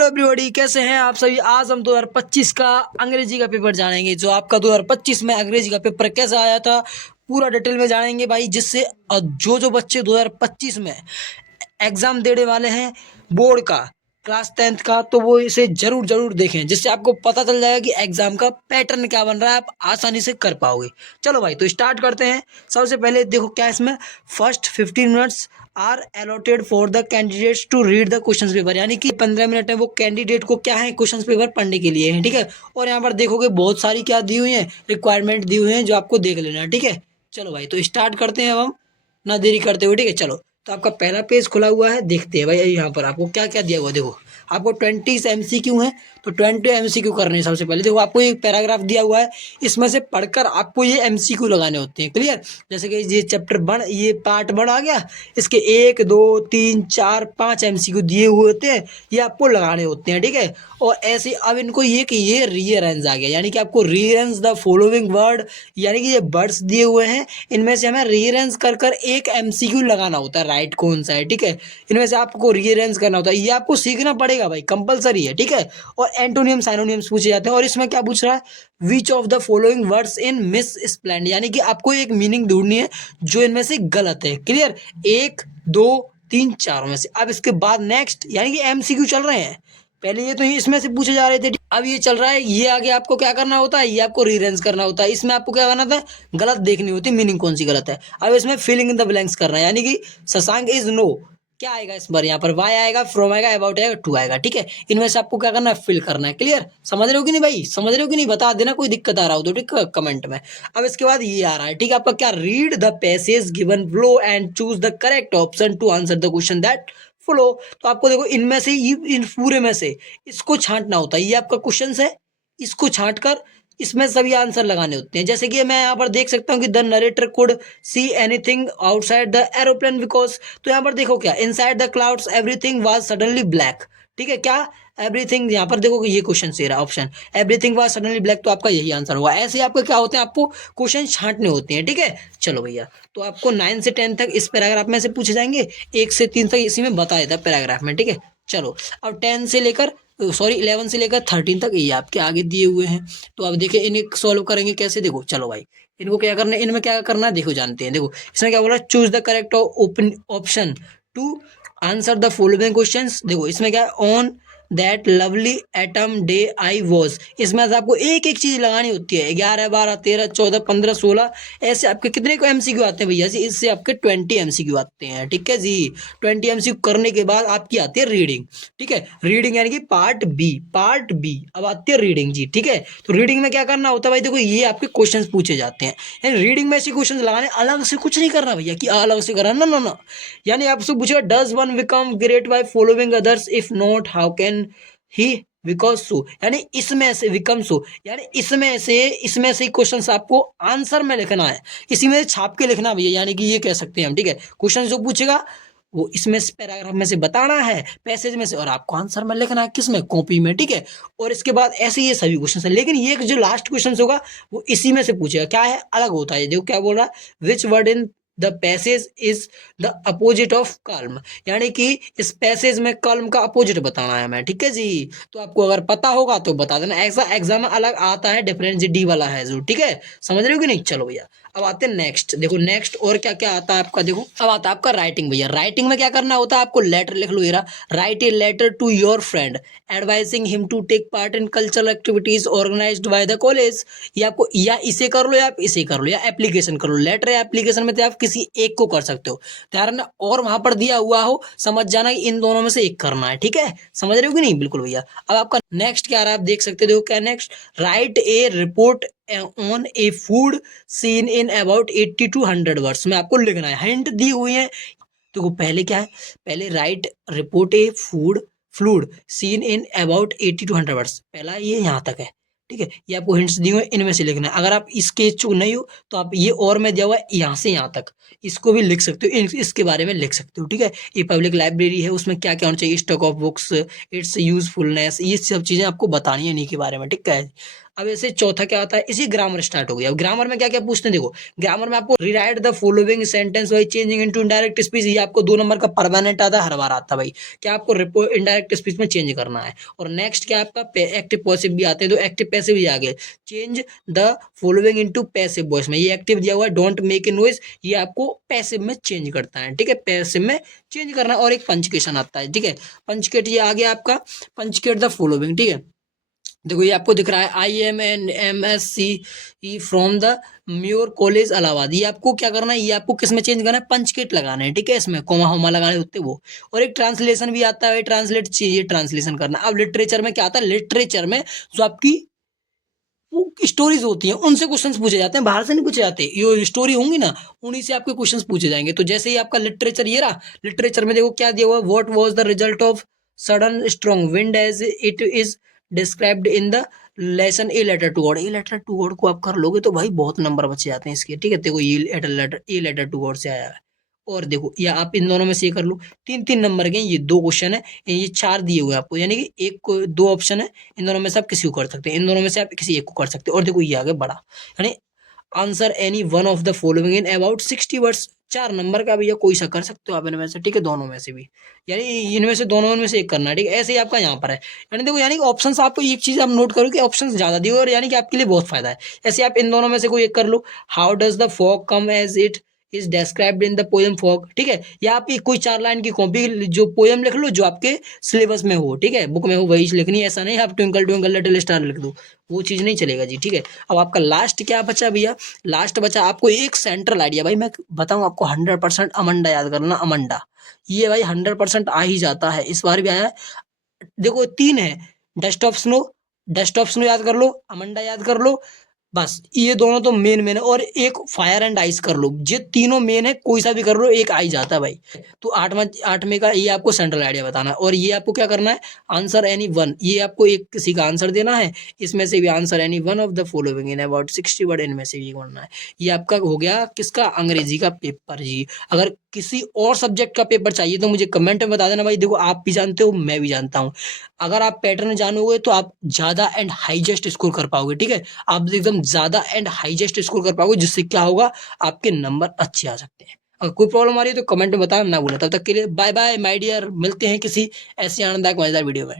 Hello everybody, कैसे हैं आप सभी। आज हम 2025 का अंग्रेजी का पेपर जानेंगे। जो आपका 2025 में अंग्रेजी का पेपर कैसे आया था पूरा डिटेल में जानेंगे भाई, जिससे जो बच्चे 2025 में एग्जाम देने वाले हैं बोर्ड का क्लास 10th का, तो वो इसे जरूर जरूर देखें, जिससे आपको पता चल जाएगा कि एग्जाम का पैटर्न क्या बन रहा है, आप आसानी से कर पाओगे। चलो भाई, तो स्टार्ट करते हैं। सबसे पहले देखो क्या इसमें, first 15 minutes are allotted for the candidates to read the question paper, यानी कि 15 मिनट है वो कैंडिडेट को क्या है, क्वेश्चन पेपर पढ़ने के लिए है। ठीक है, और यहाँ पर देखोगे बहुत सारी क्या दी हुई है, रिक्वायरमेंट दी हुई है, जो आपको देख लेना है। ठीक है, चलो भाई, तो स्टार्ट करते हैं अब हम ना देरी करते हुए। ठीक है, चलो। तो आपका पहला पेज खुला हुआ है, देखते हैं भाई यहाँ पर आपको क्या क्या दिया हुआ है। देखो आपको 20 MCQ है, तो 20 MCQ करने हैं। सबसे पहले देखो आपको एक पैराग्राफ दिया हुआ है, इसमें से पढ़कर आपको ये MCQ लगाने होते हैं। क्लियर, जैसे कि ये चैप्टर 1, ये पार्ट 1 आ गया, इसके 1 2 3 4 5 MCQ दिए हुए होते हैं, ये आपको लगाने होते हैं। ठीक है, और ऐसे अब इनको ये कि ये रीअरेंज आ गया, यानी कि आपको रीअरेंज द फॉलोइंग वर्ड, यानी कि ये वर्ड्स दिए हुए हैं, इनमें से हमें रीअरेंज कर कर एक MCQ लगाना होता है, राइट कौन सा है। ठीक है, इनमें से आपको रीअरेंज करना होता है, ये आपको सीखना पड़ेगा भाई, कंपलसरी है। ठीक है, और एंटोनियम साइनोनियम्स पूछे जाते हैं, और इसमें क्या पूछ रहा है, which of the following words in misspelled, यानी कि आपको एक मीनिंग ढूंढनी है जो इनमें से गलत है। क्लियर, 1 2 3 4 में से। अब इसके बाद नेक्स्ट, यानी कि MCQ चल रहे हैं, पहले ये तो इसमें से पूछे जा रहे थे, अब ये चल रहा है, ये आगे आपको क्या करना होता है, ये आपको रीअरेंज करना होता है। इसमें आपको क्या करना था, गलत देखनी होती है, मीनिंग कौन सी गलत है। अब इसमें फिलिंग इन द ब्लैंक्स करना है, यानी कि शशांक इज नो, क्या आएगा इस बार, यहाँ पर वाई आएगा, फ्रॉम आएगा, अबाउट आएगा, टू आएगा। ठीक है, इनमें से आपको क्या करना है, फिल करना है। क्लियर, समझ रहे हो कि नहीं भाई, समझ रहे हो कि नहीं, बता देना कोई दिक्कत आ रहा हो तो। ठीक है, कमेंट में। अब इसके बाद ये आ रहा है, ठीक है, आपका क्या, read the passage given below and choose the correct option to answer the question that follow. तो आपको देखो इनमें से, इन पूरे में से इसको छांटना होता है, ये आपका क्वेश्चन है, इसको छांट कर इसमें सभी आंसर लगाने होते हैं। जैसे कि मैं यहाँ पर देख सकता हूँ कि the narrator could see anything outside the aeroplane because, तो यहाँ पर देखो क्या, inside the clouds everything was suddenly black. ठीक है, क्या एवरीथिंग, यहाँ पर देखो कि ये क्वेश्चन से रहा option, everything was suddenly black, तो आपका यही आंसर होगा। ऐसे आपको क्या होते हैं, आपको क्वेश्चन छांटने होते हैं। ठीक है, चलो भैया, तो आपको 9 से 10 तक इस पैराग्राफ में से पूछे जाएंगे, 1 से 3 तक इसी में बता देता पैराग्राफ में। ठीक है, चलो। अब 10 से लेकर 11 से लेकर 13 तक ये आपके आगे दिए हुए हैं। तो अब देखिए इन्हें सॉल्व करेंगे कैसे, देखो चलो भाई, इनको क्या करना है, इनमें क्या करना है देखो, जानते हैं। देखो इसमें क्या बोला, choose the correct option to answer the following questions. देखो इसमें क्या है, on that lovely autumn day I was, इसमें से आपको एक एक चीज लगानी होती है। 11 12 13 14 15 16, ऐसे आपके कितने को MCQ आते हैं भैया जी, इससे आपके 20 MCQ आते हैं। ठीक है जी, 20 MCQ करने के बाद आपकी आती है रीडिंग। ठीक है, रीडिंग यानी कि पार्ट बी, अब आती है रीडिंग जी। ठीक है, तो रीडिंग में क्या करना होता है भाई, देखो ये आपके क्वेश्चंस पूछे जाते हैं, यानी रीडिंग में ऐसे क्वेश्चंस लगाने, अलग से कुछ नहीं करना भैया कि अलग से करना, ना ना ना। यानी आपसे पूछेगा, does one become great by following others, if not how can he because so, यानी इसमें से बिकम सो, यानी इसमें से क्वेश्चंस आपको आंसर में लिखना है, इसी में छाप के लिखना भैया, यानी कि ये कह सकते हैं हम। ठीक है, क्वेश्चन जो पूछेगा वो इसमें से पैराग्राफ में से बताना है, पैसेज में से, और आपको आंसर में लिखना है, किसमें, कॉपी में। ठीक है, और इसके बाद ऐसे ये सभी क्वेश्चन है, लेकिन ये जो लास्ट क्वेश्चन होगा वो इसी में से पूछेगा, क्या है, अलग होता है। देखो क्या बोल रहा है, which word in the passage is the opposite of calm, यानी कि इस पैसेज में कल्म का अपोजिट बताना है हमें। ठीक है जी, तो आपको अगर पता होगा तो बता देना, ऐसा एग्जाम में अलग आता है, डिफरेंस डी वाला है जो। ठीक है, समझ रहे हो कि नहीं। चलो भैया, अब आते हैं नेक्स्ट। देखो नेक्स्ट और क्या क्या आता है आपका, देखो अब आता है आपका राइटिंग भैया। राइटिंग में क्या करना होता है, आपको लेटर लिख लो, ये write a letter to your friend advising him to take part in cultural activities organised by the college. ये आपको या इसे कर लो, या आप इसे कर लो, या एप्लीकेशन कर लो। लेटर या एप्लीकेशन में तो आप किसी एक को कर सकते हो, ध्यान, और वहां पर दिया हुआ हो, समझ जाना कि इन दोनों में से एक करना है। ठीक है, समझ रहे हो कि नहीं, बिल्कुल भैया। अब आपका नेक्स्ट क्या रहा, आप देख सकते हो, क्या next, right A report on A food seen in about 80 to 100 words में आपको लिखना है, हिंट दी हुई है। तो पहले क्या है, पहले right report a fluid seen in about 80 to 100 words, पहला ये यहाँ तक है। ठीक है, ये आपको हिंट्स दी हुई, इनमें से लिखना है। अगर आप इसके इच्छुक नहीं हो तो आप ये और में दिया हुआ है यहाँ से यहाँ तक, इसको भी लिख सकते हो, इसके बारे में लिख सकते हो। ठीक है, ये पब्लिक लाइब्रेरी है, उसमें क्या क्या होना चाहिए, stock of books, it's usefulness, ये सब चीज़ें आपको बतानी है इन्हीं के बारे में। ठीक है, अब ऐसे चौथा क्या आता है, इसी ग्रामर स्टार्ट हो गया। अब ग्रामर में क्या क्या पूछते हैं, देखो ग्रामर में आपको rewrite the following sentence by changing into indirect speech, ये आपको 2 नंबर का परमानेंट आता है, हर बार आता है भाई, क्या आपको इनडायरेक्ट स्पीच में चेंज करना है। और नेक्स्ट क्या आपका एक्टिव पॉसिव भी आते हैं, तो एक्टिव पैसिव भी आ गए, change the following into passive voice में, ये एक्टिव दिया हुआ है, डोंट मेक ए नॉइज, ये आपको पैसिव में चेंज करता है, ठीक है, पैसिव में चेंज करना। और एक पंचुएशन आता है, ठीक है, पंचुएट ये आ गया आपका, पंचुएट द फॉलोइंग, ठीक है। देखो ये आपको दिख रहा है, IMN MSc from the more college Allahabad, ये आपको क्या करना है, ये आपको किस में चेंज करना है, पंचकेट लगाना है, ठीक है, इसमें कोमा होमा लगाने होते वो। और एक ट्रांसलेशन भी आता है, ट्रांसलेट चाहिए, ट्रांसलेशन करना। अब लिटरेचर में क्या आता है, लिटरेचर में जो आपकी वो स्टोरीज होती हैं उनसे क्वेश्चंस पूछे जाते हैं, बाहर से नहीं पूछे जाते, ये स्टोरी होंगी ना उन्हीं से आपके क्वेश्चंस पूछे जाएंगे। तो जैसे ही आपका लिटरेचर ये रहा, लिटरेचर में देखो क्या दिया हुआ, what was the result of sudden strong wind as it is described in the lesson a letter to God, a letter to God को आप कर लोगे तो भाई बहुत नंबर बचे जाते हैं इसके, ठीक है। देखो ए लेटर टू गॉड से आया है। और देखो या आप इन दोनों में से ये कर लो, 3-3 नंबर के, ये 2 क्वेश्चन है, ये 4 दिए हुए हैं आपको, यानी कि एक को 2 ऑप्शन है, इन दोनों में से आप किसी को कर सकते हैं, इन दोनों में से आप किसी एक को कर सकते हैं। और देखो ये आ गया बड़ा, यानी answer any one of the following in about 60 words, 4 number का भैया कोई सा कर सकते हो आप इनमें से, ठीक है, दोनों में से भी, यानी इनमें से दोनों में से एक करना है, ठीक है। ऐसे ही आपका यहाँ पर है, यानी देखो यानी ऑप्शंस आपको एक चीज आप नोट करो कि ऑप्शंस ज्यादा दिए और यानी कि आपके लिए बहुत फायदा है। ऐसे आप इन दोनों में से कोई एक कर लो, how does the fog come as it is described in the poem fog, ठीक है। या आप कोई 4 लाइन की कॉपी जो पोएम लिख लो जो आपके सिलेबस में हो, ठीक है, बुक में हो वही लिखनी है, ऐसा नहीं आप ट्विंकल ट्विंकल लिटिल स्टार लिख दो, वो चीज नहीं चलेगा जी, ठीक है। अब आपका लास्ट क्या बचा भैया, लास्ट बचा आपको एक सेंट्रल आइडिया, भाई मैं बताऊं आपको 100% अमंडा याद करना, अमंडा, ये भाई 100% आ ही जाता है, इस बार भी आया है। देखो 3 है, dust of snow, dust of snow याद कर लो, अमंडा याद कर लो, बस ये दोनों तो मेन मेन है। और एक फायर एंड आइस कर लो, ये तीनों मेन है, कोई सा भी कर लो एक आ ही जाता है भाई। तो आठवें का ये आपको सेंट्रल आइडिया बताना है, और ये आपको क्या करना है, आंसर एनी वन, ये आपको एक किसी का आंसर देना है, इसमें से भी answer any one of the following in about 60 word, इनमें से भी करना है। ये आपका हो गया किसका, अंग्रेजी का पेपर जी। अगर किसी और सब्जेक्ट का पेपर चाहिए तो मुझे कमेंट में बता देना भाई, देखो आप भी जानते हो मैं भी जानता हूँ, अगर आप पैटर्न जानोगे तो आप ज्यादा एंड हाईएस्ट स्कोर कर पाओगे, ठीक है, आप एकदम ज्यादा एंड हाईएस्ट स्कोर कर पाओगे, जिससे क्या होगा, आपके नंबर अच्छे आ सकते हैं। अगर कोई प्रॉब्लम आ रही है तो कमेंट में बताना ना भूलें। तब तक के लिए बाय बाय माय डियर, मिलते हैं किसी ऐसी आनंददायक मजेदार वीडियो में।